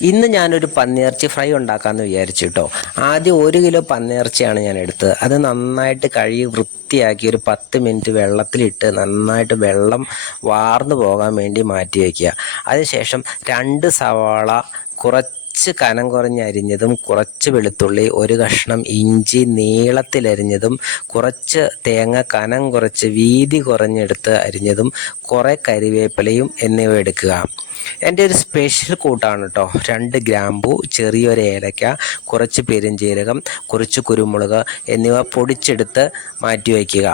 ഇന്ന് ഞാനൊരു പന്നിയിറച്ചി ഫ്രൈ ഉണ്ടാക്കാമെന്ന് വിചാരിച്ചു കേട്ടോ ആദ്യം ഒരു കിലോ പന്നിയിറച്ചിയാണ് ഞാൻ എടുത്തത്. അത് നന്നായിട്ട് കഴുകി വൃത്തിയാക്കി ഒരു പത്ത് മിനിറ്റ് വെള്ളത്തിലിട്ട് നന്നായിട്ട് വെള്ളം വാർന്നു പോകാൻ വേണ്ടി മാറ്റി വയ്ക്കുക അതിനുശേഷം രണ്ട് സവാള കുറച്ച് കനം കുറഞ്ഞ് അരിഞ്ഞതും കുറച്ച് വെളുത്തുള്ളി ഒരു കഷ്ണം ഇഞ്ചി നീളത്തിലരിഞ്ഞതും കുറച്ച് തേങ്ങ കനം കുറച്ച് വീതി കുറഞ്ഞെടുത്ത് അരിഞ്ഞതും കുറേ കരിവേപ്പിലയും എന്നിവ എടുക്കുക. എന്റെ ഒരു സ്പെഷ്യൽ കൂട്ടാണ് കേട്ടോ രണ്ട് ഗ്രാമ്പു ചെറിയൊരു ഏലക്ക കുറച്ച് പെരുംജീരകം കുറച്ച് കുരുമുളക് എന്നിവ പൊടിച്ചെടുത്ത് മാറ്റി വയ്ക്കുക.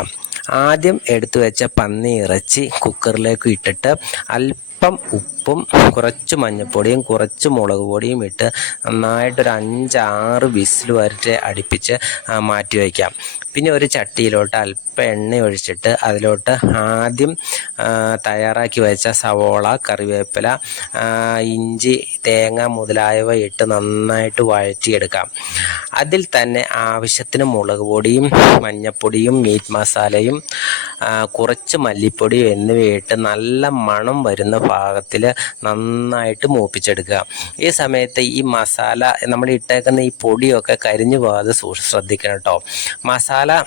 ആദ്യം എടുത്തു വെച്ച പന്നി ഇറച്ചി കുക്കറിലേക്ക് ഇട്ടിട്ട് അല്പം ഉപ്പും കുറച്ച് മഞ്ഞൾപ്പൊടിയും കുറച്ച് മുളക് പൊടിയും ഇട്ട് നന്നായിട്ടൊരു അഞ്ചാറ് വിസിൽ വരട്ട് അടുപ്പിച്ച് മാറ്റി വയ്ക്കാം. പിന്നെ ഒരു ചട്ടിയിലോട്ട് അല്പം എണ്ണ ഒഴിച്ചിട്ട് അതിലോട്ട് ആദ്യം തയ്യാറാക്കി വെച്ച സവോള കറിവേപ്പില ഇഞ്ചി തേങ്ങ മുതലായവ ഇട്ട് നന്നായിട്ട് വഴറ്റിയെടുക്കാം. അതിൽ തന്നെ ആവശ്യത്തിന് മുളക് പൊടിയും മഞ്ഞപ്പൊടിയും മീറ്റ് മസാലയും കുറച്ച് മല്ലിപ്പൊടിയും എന്നിവയിട്ട് നല്ല മണം വരുന്ന പാകത്തിൽ നന്നായിട്ട് മൂപ്പിച്ചെടുക്കുക. ഈ സമയത്ത് ഈ മസാല നമ്മൾ ഇട്ടേക്കുന്ന ഈ പൊടിയൊക്കെ കരിഞ്ഞു പോകാതെ ശ്രദ്ധിക്കണം കേട്ടോ. മസാല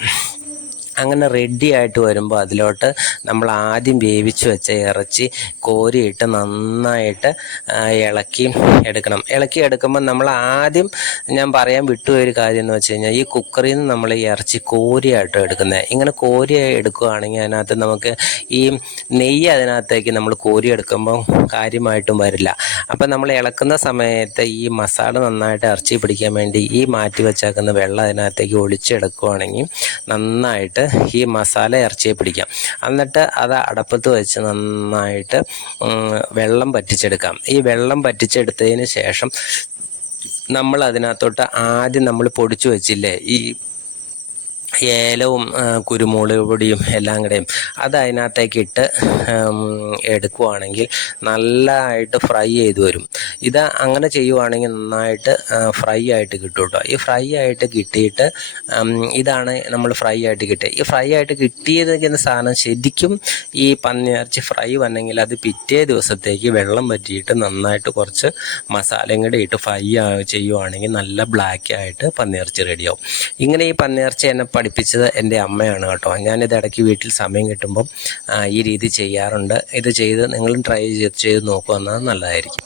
അങ്ങനെ റെഡി ആയിട്ട് വരുമ്പോൾ അതിലോട്ട് നമ്മൾ ആദ്യം വേവിച്ച് വെച്ച ഇറച്ചി കോരിയിട്ട് നന്നായിട്ട് ഇളക്കി എടുക്കണം. ഇളക്കി എടുക്കുമ്പോൾ നമ്മൾ ആദ്യം ഞാൻ പറയാൻ വിട്ടുപോയൊരു കാര്യം എന്ന് വെച്ച് കഴിഞ്ഞാൽ ഈ കുക്കറിൽ നിന്ന് നമ്മൾ ഈ ഇറച്ചി കോരിയായിട്ട് എടുക്കുന്നത് ഇങ്ങനെ കോരിയായി എടുക്കുകയാണെങ്കിൽ അതിനകത്ത് നമുക്ക് ഈ നെയ്യ് അതിനകത്തേക്ക് നമ്മൾ കോരി എടുക്കുമ്പോൾ കാര്യമായിട്ടും വരില്ല. അപ്പം നമ്മൾ ഇളക്കുന്ന സമയത്ത് ഈ മസാല നന്നായിട്ട് ഇറച്ചി പിടിക്കാൻ വേണ്ടി ഈ മാറ്റി വെച്ചേക്കുന്ന വെള്ളം അതിനകത്തേക്ക് ഒളിച്ചെടുക്കുകയാണെങ്കിൽ നന്നായിട്ട് ഈ മസാല ഇറച്ചിയെ പിടിക്കാം. എന്നിട്ട് അത് അടപ്പത്ത് വെച്ച് നന്നായിട്ട് വെള്ളം പറ്റിച്ചെടുക്കാം ഈ വെള്ളം പറ്റിച്ചെടുത്തതിന് ശേഷം നമ്മൾ അതിനകത്തോട്ട് ആദ്യം നമ്മൾ പൊടിച്ചു വെച്ചില്ലേ ഈ ഏലവും കുരുമുളക് പൊടിയും എല്ലാം കൂടെയും അത് അതിനകത്തേക്ക് ഇട്ട് എടുക്കുവാണെങ്കിൽ നല്ലതായിട്ട് ഫ്രൈ ചെയ്ത് വരും. ഇത് അങ്ങനെ ചെയ്യുവാണെങ്കിൽ നന്നായിട്ട് ഫ്രൈ ആയിട്ട് കിട്ടും കേട്ടോ. ഈ ഫ്രൈ ആയിട്ട് കിട്ടിയിട്ട് ഇതാണ് നമ്മൾ ഫ്രൈ ആയിട്ട് കിട്ടിയത് ഈ ഫ്രൈ ആയിട്ട് കിട്ടിയതെന്ന സാധനം? ശരിക്കും ഈ പന്നിയിറച്ചി ഫ്രൈ വന്നെങ്കിൽ അത് പിറ്റേ ദിവസത്തേക്ക് വെള്ളം പറ്റിയിട്ട് നന്നായിട്ട് കുറച്ച് മസാലയും കൂടെ ഇട്ട് ഫ്രൈ ചെയ്യുവാണെങ്കിൽ നല്ല ബ്ലാക്ക് ആയിട്ട് പന്നിയിറച്ചി റെഡിയാവും. ഇങ്ങനെ ഈ പന്നിയിറച്ചി എന്നെ പഠിപ്പിച്ചത് എന്റെ അമ്മയാണ് കേട്ടോ. ഞാനിത് ഇടയ്ക്ക് വീട്ടിൽ സമയം കിട്ടുമ്പം ഈ രീതി ചെയ്യാറുണ്ട്. ഇത് ചെയ്ത് നിങ്ങളും ട്രൈ ചെയ്ത് നോക്കുക എന്നാൽ നല്ലതായിരിക്കും.